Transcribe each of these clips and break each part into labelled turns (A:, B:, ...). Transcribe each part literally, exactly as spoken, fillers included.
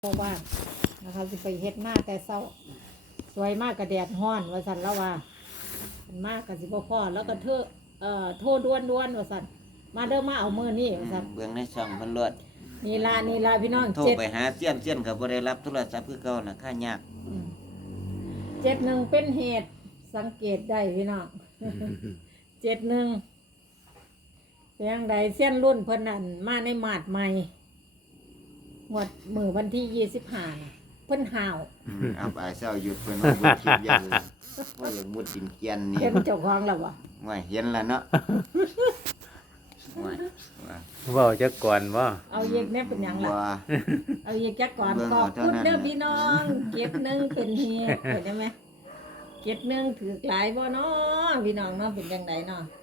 A: พ่อบ้านนะคะสิไปเฮ็ดหน้าแต่เศร้าสวยมากกระแดดห้อนว่าสันแล้วว่ามันมากกับสิบ่พอแล้วก็เธอเอ่อโทษด้วนด้วนว่าสันมาเด้อมาเอามือนี่ว่าสัน
B: เบื้องในช่องเพิ่นรวด
A: นี่ล่ะนี่ล่ะพี่น้อง
B: โทร
A: เจ็ด
B: ไปหาเสี้ยนเสี้ยนก็บ่ได้รับโทรศัพท์คือเก่าน่ะค่ายาก
A: อืมเจ็ดหนึ่งเป็นเหตุสังเกตได้พี่น้อง เจ็ดหนึ่งเป็นยังไดเส้นรุ่นเพิ่นนั่นมาในหมาดใหม่งวดมือวันที่ยี่สิบห้าเพิ่นห่าว
B: อืมเอาไปเช้าหยุดเพิ่นว่าบ่คิดอย่างอื่นว่าอย่างมุดดินเกียนนี่
A: เห็นเจ้าของแล้ววะ
B: ว่าเห็นแล้วเนาะว่าว่า
C: เว้าจักก่อนบ่
A: เอาเยกแน่เป็นหยังล่ะ
B: ว่า
A: เอาเยกจักก่อน
B: เบิ่ง
A: ขอ
B: เอา
A: บ
B: เท่า
A: คุณ
B: นั้น
A: เด้อพี่น้องเก็บหนึ่งเป็นเฮียเห็นได้ไหมเก็บหนึ่งถือหลายบ่เนาะพี่น้องเนาะเป็นยังไงเนาะ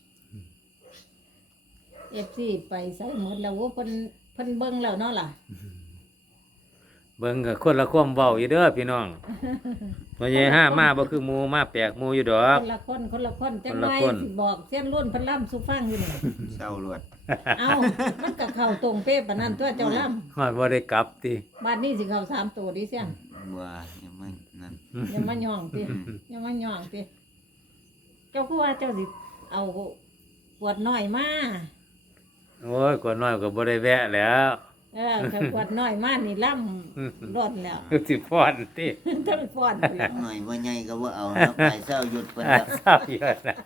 A: เอฟซีไปใส่หมดแล้วว่าเพิ่นเพิ่นเบิ่งแล้วเนาะล่ะ
C: เบิ่งก็คนละความเว้าอยู่เด้อพี่น้องบ่ใช่ห้ามาบ่คือหมู่มาแปลกหมู่อยู่ดอ
A: ค
C: ก
A: นละคนคนละคนจัง
C: คน
A: ไง
C: ละคน
A: สิบอกเส้นรุ่นเพิ่นล่ำสุฟังอยู่นี่
B: เช้ารวด
A: เอ้ามันก็เข้าตรงเป๊ะปานนั้นตัวเจ้าล่
C: ฮอดบ่ได้กลับติ
A: ำบ้านนี้สิเข้าสามตัวดิเสียง
B: ว่ายังไม่นั่น
A: อย่ามาย่องติอย่ามาย่องติเจ้าคือว่าเจ้าสิเอาขวดน้อยมา
C: โอ้ยกว่าน้อยก็บ่ได้แวะแล้ว
A: เออถ้าขวดน้อยมานี่ล่ำร้อนแล้ว
C: สิฟ้อนติ
A: ทั้งฟ้อนไปแล้ว
B: หน่อยบ่ใหญ่ก็บ่เอาแล้วไปเช้าหยุดเพิ่น
C: อ่า
B: แล้ว
C: เศร้าเยอะนะ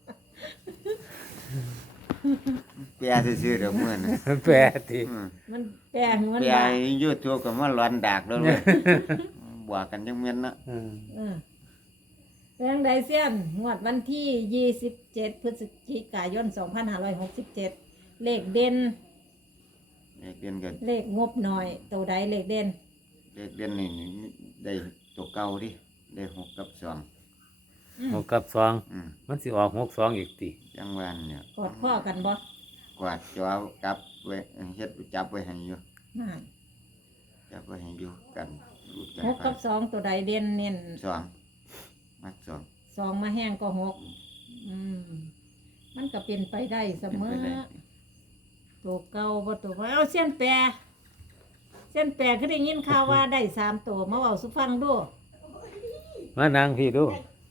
B: แปรซื่อๆดอกมื้อน่ะ
C: แปลติ
B: อืม
A: มันแปลงมัน
B: แปร
A: ว่า
B: YouTube ก็มาร้อนดากแล้วเลยบ่กันจังแม่นเนาะ
C: อืม
A: เออแปลงใดเสียนงวดวันที่ยี่สิบเจ็ดพฤศจิกายนสองพันห้าร้อยหกสิบเจ็ดเลขเด่น
B: เลขเดือนก็
A: เลขงบหน่อยตัวใดเลขเด่น
B: เลขเดือนนี่ได้ตัวเก่าดิได้หกกับสอง
A: อืม
C: หกกับสอง
B: อืม
C: มันสิออกหกสองอีกติ
B: จังหวันเนี่ย
A: กอดข้อกันบ่
B: กวาดจอกับไว้เฮ็ดจับไว้ให้อยู่
A: น่า
B: จับไว้ให้อยู่กันรูดกัน
A: หกกับสองตัวใดเด่นเน้น
B: สองมักสอง
A: สองมาแห้งก็หกอืมมันก็เป็นไปได้เสมอ
B: เป็นไปได้
A: ตัวเก่าบ่ตัวเก่าเอาเส้นแปรเส้นแปรคือได้ยินข่าวว่าได้สามตัวมาเว้าสุฟังดู
C: มานั่งพี่ดู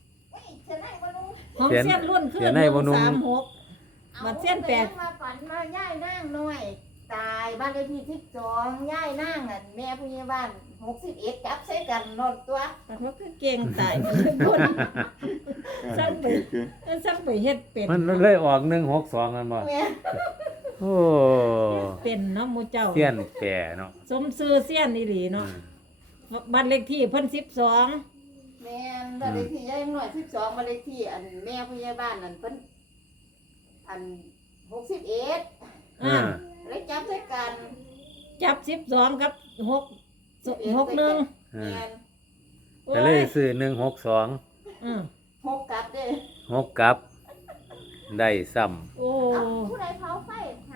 A: ของ
C: เขียน
A: เส้นรุ่นคือ
C: เขียน
A: ห
C: ให้
A: นึ่
C: บ่
A: ง
C: นุ่ม
A: สามหก บัดเส้นแปด
D: มาฝันมาย่ายนั่งหน่อย ตายบ้านเลขที่สิบสองย่ายนั่งอ่ะแม่ผู้ใหญ่บ้านหกสิบเอ็ดจับใส่กันนอนตัว
A: แต่ว่าคือเก่งตายมันเป็นคนสั่งไปสั่งไปเฮ็ดเป็น
C: มันเลยออกหนึ่งหกสองกันบ่
D: แม่
C: โอ้
A: เป็นเนาะหมู่เจ้า
C: เสี้ยนแปรเนาะ
A: สมซื่อเสี้ยนอีหลีเนาะบ้านเลขที่เพิ่นสิบสอง
D: แม่บ้านเลขที่ย่ายหน่อยสิบสองบ้านเลขที่อันแม่ผู้ใหญ่บ้านนั่นเพิ่นอันหกสิบเอ็ด
A: อ่า
D: เลยจับใส่กัน
A: จับสิบสองกับหกหกหนึ่ง
C: อืม
D: แม่น
A: โอ้
C: ก็เลย
A: ย
C: ซื้อหนึ่งหกสอง
A: อืม
D: หกกลับเด้
C: หกกับ ได้ซ้
A: โอ้
D: เอาผู้ใดเผาไฟท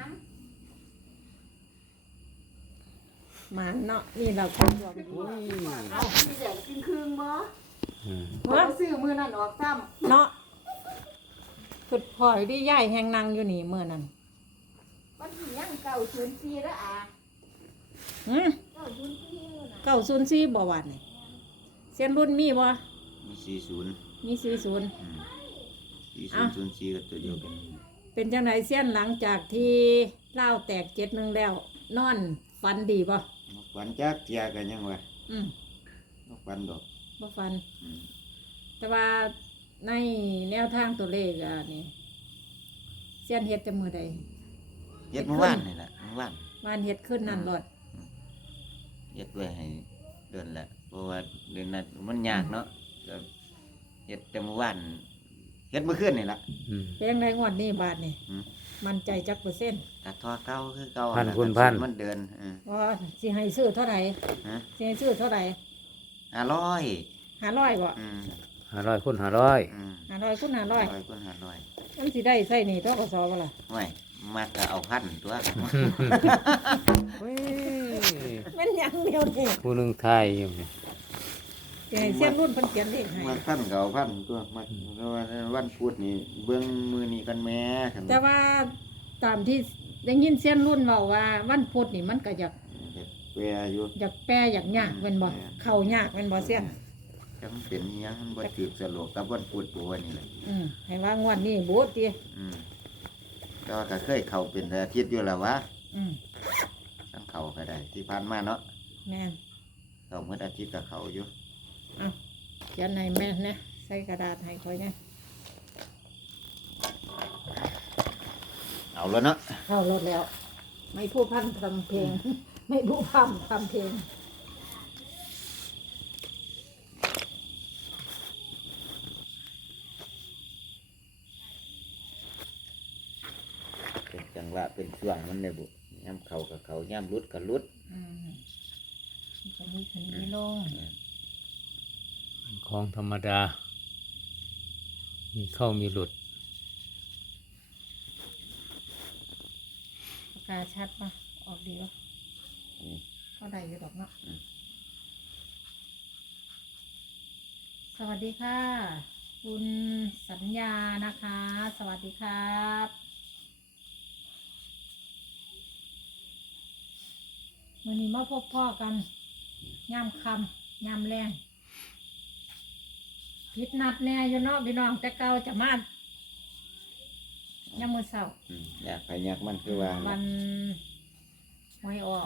A: หมานเนาะนี่เราคนดวงดี
D: ำเอาที่เดี๋ยวกินครึ่งบ่
C: ำอืม
D: บ่ซื้อมือนั่นออกซ้ำ
A: เนาะคือพ่อยที่ย่ายแหงนางอยู่นี่เมื่อนั้น
D: มันสิยังเก่าศูนย์สี่แล้วอ่ะ
A: หืม
D: เก่าศูนย์สี่แล้วนะ
A: เก้าศูนย์สี่บ่วันนี่เส้นรุ่นมีบ่
B: มีสี่ศูนย์
A: มีสี่ศูนย์
B: อืมสี่ศูนย์ศูนย์สี่ก็ตัวเดียวกัน
A: เป็นจังไดเส้นหลังจากที่เล่าวแตกเจ็ดหนึ่งแล้ว นอนฟันดีบ่
B: ฝันจักเทียกันยังวะ
A: อืม
B: บ่ฝันดอก
A: บ่ฟัน
B: อืม
A: แต่ว่าในแนวทางตัวเลขอ่ะนี่เส้นเฮ็ดจะมือใด
B: เฮ็ดเมื่อวานนี่แหละเมื่อวาน
A: บ้านเฮ็ดขึ้นนั่นรถ
B: เฮ็ดไว้ให้เดือนละเพราะว่าเดือนนั้นมันยากเนาะก็เฮ็ดแต่เมื่อวานเฮ็ดเมื่อคืนนี่ล่ะ
C: อืม
A: เป็นไงงวดนี้บาทนี่
B: อืม
A: มั่นใจจักเปอร์เซ็นต์
B: ตัดทอเก่าคือเก่า
C: พัน
B: ล่ะ
C: คูณพัน
B: มันเดินเออ
A: ว่าสิให้ซื้อเท่าไหร่
B: ฮะ
A: สิให้ซื้อเท่าไหร่
B: ห้าร้อย
A: ห้าร้อยบ่
B: อืม
C: ห้าร้อยคูณห้าร้อย
B: อืม
A: ห้าร้อยคูณห้าร้อย
B: ร้อยคูณห้าร้อย
A: มันสิได้ใส่นี่เท่ากับสอบ่ล่ะ
B: ไม่มาก็เอาพันตัว
C: เฮ้ย
A: แม่นหยังเดียวนี่
C: ผู้หนึงไทยอยู่นี่
A: สิให้เส้นรุ่นเพิ่นเขียนเลขให้
B: มาพันก็เอาพันตัวมาเพราะว่าวันพุธนี่เบิ่งมือนี้กันแหม่คัน
A: แต่ว่าตามที่ได้ยินเส้นรุ่นเว้าว่าวันพุธนี่มันก็อยาก
B: เฮ็ดตแปรอยู่
A: อยากแปรอยากยากเป็นบ่
B: แม่น
A: เข้ายากเป็นบ่เสี้ยน
B: จังเป็นอิหยังมันบ่ถือสโลกกับวันพุธปูวันนี้แหละ
A: อืมให้ว่างวดนี้โบูติ
B: อืมแต่ว่าก็เคยเข้าเป็นอาทิตย์อยู่แล้ววะ
A: อืม
B: ทั้งเข้าก็ได้ที่ผ่านมาเนาะ
A: แม่น
B: เข้าเมื่ออาทิตย์ก็เข้าอยู่
A: เอาเขียนให้แม่นะใส่กระดาษให้ค่อยนะ
B: เอาแล้วเนาะ
A: เข้ารถแล้ว ไม่ผู้พันทำเพลง ไม่ผู้พันทำเพลง
B: เป็นจังหวะเป็นช่วงมันเลยบุย่ำเข้ากับเขาย่ำรุดกับรุด
A: อืมจะมีขึ้นมีลง
C: ของธรรมดา มีเข้ามีหลุด
A: ปากกาชัดปะออกดีปะ
B: อืม
A: ก็ได้อยู่ดอกเนาะ
B: อืม
A: สวัสดีค่ะ คุณสัญญานะคะ สวัสดีครับวันนี้มาพบพ่อกันย่ำคำย่ำแรงพิดนัดแน่อยู่เนาะพี่น้องแต่เก่าจะมาย่ำมือเสาร์
B: อืมอยากไปอยากมันคือว่า
A: วันหวยออก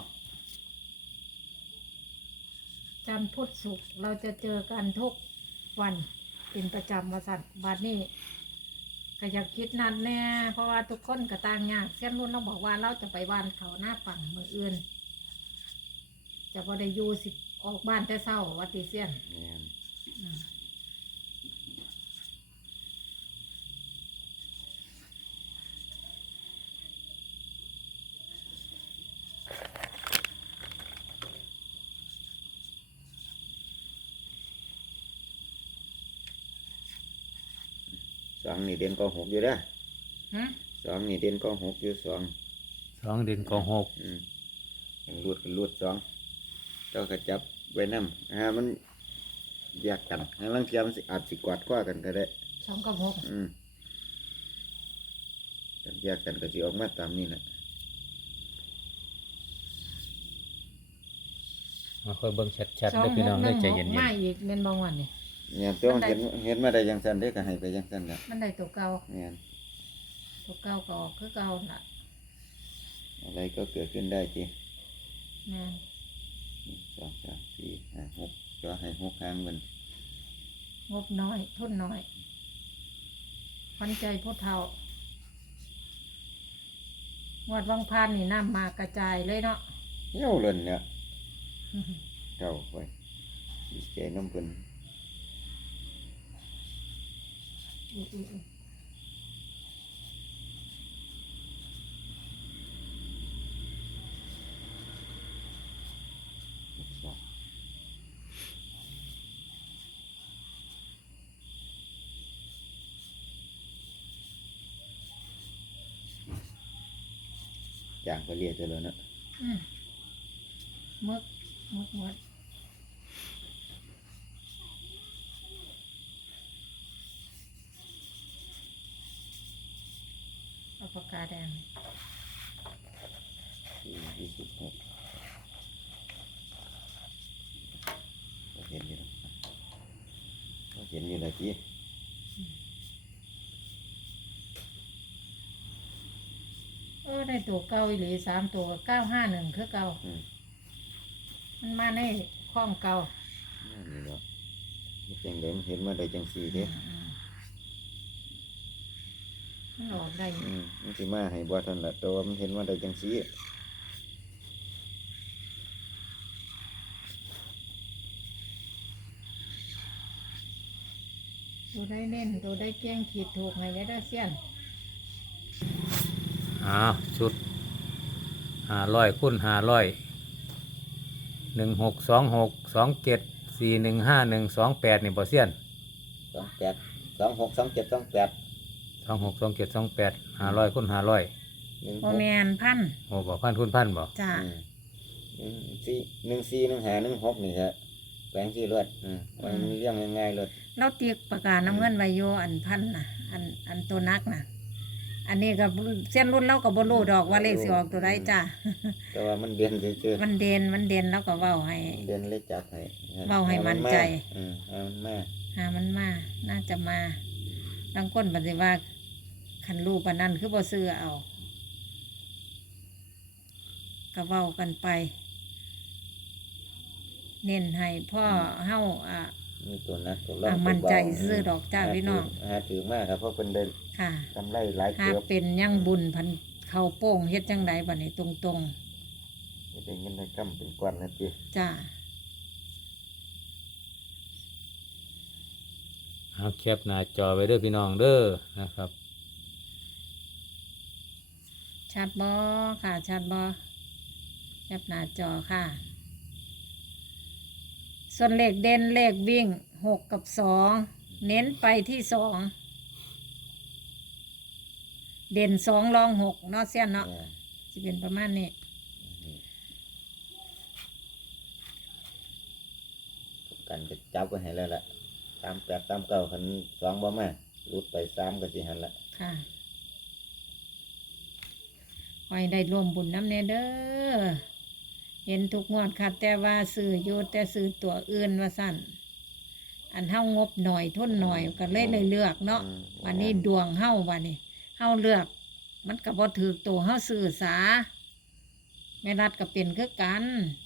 A: จันทร์พุธศุกร์เราจะเจอกันทุกวันเป็นประจำวันสัตว์บัดนี้ก็อยากคิดนัดแน่ เพราะว่าทุกคนก็ต่างยากเส้นรุ่นเราบอกว่าเราจะไปบ้านเขาหน้าฝั่งมืออื่น จะพอได้อยู่สิออกบ้านแต่เศร้าวัดติเซียน
B: แม่น
A: อืม
B: สองนี่เด่นก็หกอยู่เด้อ
A: ฮะ
B: สองนี่เด่นก็หกอยู่สอง
C: สองเด่นก็หก
B: อืมยังรูดกันรูดสองเจ้าก็จับไว้นำฮะมันแยกกันให้ลังเทียมนสิอาจสิกอดข้อกันก็ได้
A: สองกับหก
B: อืมกันแยกกันก็สิออกมาตามนี้แหละ
C: มาค่อยเบิ่งชัด
A: ส
C: ๆ
A: อง
C: เด้อ
A: ห
C: พี่น้อก ง
A: ห
C: เด้
A: นึ่
C: อง ใจ
A: ห
C: เย็
A: ก
C: น
A: มาอีกเป็นบางวันนี่
B: เนี่ยตัวมันเห็นเห็นมาได้ยังสั้นได้ก็ให้ไปยังสั้นละ
A: มันได้ตัวเก่า
B: เนี่ย
A: ตัวเก่าก็ออกคือเก่าน่ะ
B: อะไรก็เกิดขึ้นได้ที
A: แม่น
B: หนึ่งสองสามสี่ห้าหกก็ให้หกครั้งมัน
A: งบน้อย ทุนน้อยพันใจพุทธเท่า งวดวังพานนี่น้ำมากระจายเลยเนาะ
B: เหี่ยวเล่นเนี่ยเจ้าไปดีใจน้ำเพิ่น
A: อุ๊ยอุ๊ยอุ๊ย
B: สองอย่างไปเรียกจะเลยเนาะ
A: อืมมึกมึกหมดเอาปากกาแดง
B: สี่ยี่สิบหกเราเห็นอยู่แล้วเราเห็นอยู่แล้วที
A: เออได้ตัวเก่าอีหลีสามตัวเก้าห้าหนึ่งคือเก่า
B: อืม
A: มันมาในข้องเก่า
B: นั่นนี่เนาะนี่จังเดมันเห็นมาได้จังสี่เด้
A: อืมมันออกได้
B: อืมมันสิมาให้บ่ทันละแต่ว่ามันเห็นมาได้จังสี่
A: ตัวได้เล่นตัวได้เกี้ยงขีดถูกให้ได้ได้เสี้ยน
C: อ้าวชุดห้าร้อยคูณห้าร้อยหนึ่งหกสองหกสองเจ็ดสี่หนึ่งห้าหนึ่งสองแปดนี่บ่เซียน
B: สองแปดสองหกสองเจ็ดสองแปด
C: สองหกสองเจ็ดสองแปดห้าร้อยคูณห้าร้อย
B: หนึ่ง
A: โอ
B: หก
A: แมนพัน
C: โอ้บ่พันคูณพันบ่
A: จ้า
B: อืมหนึ่งสี่หนึ่งสี่หนึ่งห้าหนึ่งหกนี่ฮะแปลงที่รถอืมมันเรียงง่ายๆรถ
A: เราเตียกประกาศน้ำเงินไว้โยอันพันน่ะ อันอันตัวนักน่ะอันนี้กับเส้นรุ่นเราก็บ่รู้ดอกว่าเลขสิออกตัวใดจ้า
B: แต่ว่ามันเด่นซื่อ
A: มันเด่นมันเด่นแล้วก็เว้าให้
B: ๆเด่นเลยจับให้
A: เว้าให้มั่นใจ
B: เออให้มันมา
A: หามันมาน่าจะมาบางคนปฏิว่าคันรู้ปานนั้นคือบ่ซื้อเอาก็เว้ากันไป เน้นให้พ่อเฮาอ่ะ
B: มีตัวนักตัว
A: อ่ะ
B: ตัว
A: มั่นใจ
B: เบา
A: ซื้อดอกจ้าพี่น้อง
B: หาถือมากครับเพราะเป็นได้
A: ค่ะ
B: กำไรหลาย
A: หา
B: เกือบ
A: เป็นยังบุญพันเข้าโป้งเฮ็ดจังไดบัดนี้ตรง
B: ไม่ได้เงินได้กำเป็นก้อนนะจี
A: ๆจ้า
C: เอาแคปหน้าจอไว้เด้อพี่น้องเด้อนะครับ
A: ชัดบ่ค่ะชัดบ่แคปหน้าจอค่ะ ส่วนเลขเด่นเลขวิ่งหกกับสองเน้นไปที่สองเด่นสองรองหกเนาะเสี้ยนเนาะ
B: เออ
A: จะเป็นประมาณนี้
B: กันก็จับไว้ให้แล้วล่ะตามแปดตามเก้าคันสองบ่มารุดไปสามก็สิหันละ
A: ค่ะคอยได้ร่วมบุญน้ำเนเด้อเห็นทุกงวดค่ะแต่ว่าซื้ออยู่แต่ซื้อตัวอื่นว่าสั่นอันเฮางบหน่อยทุนหน่อยก็เลยเลยเลือกเนาะ
B: อืม
A: วันนี้ดวงเฮาวันนี้เฮาเลือก มันก็บ่ถือตัวเฮาซื้อสาแม่รัดก็เป็นคือกัน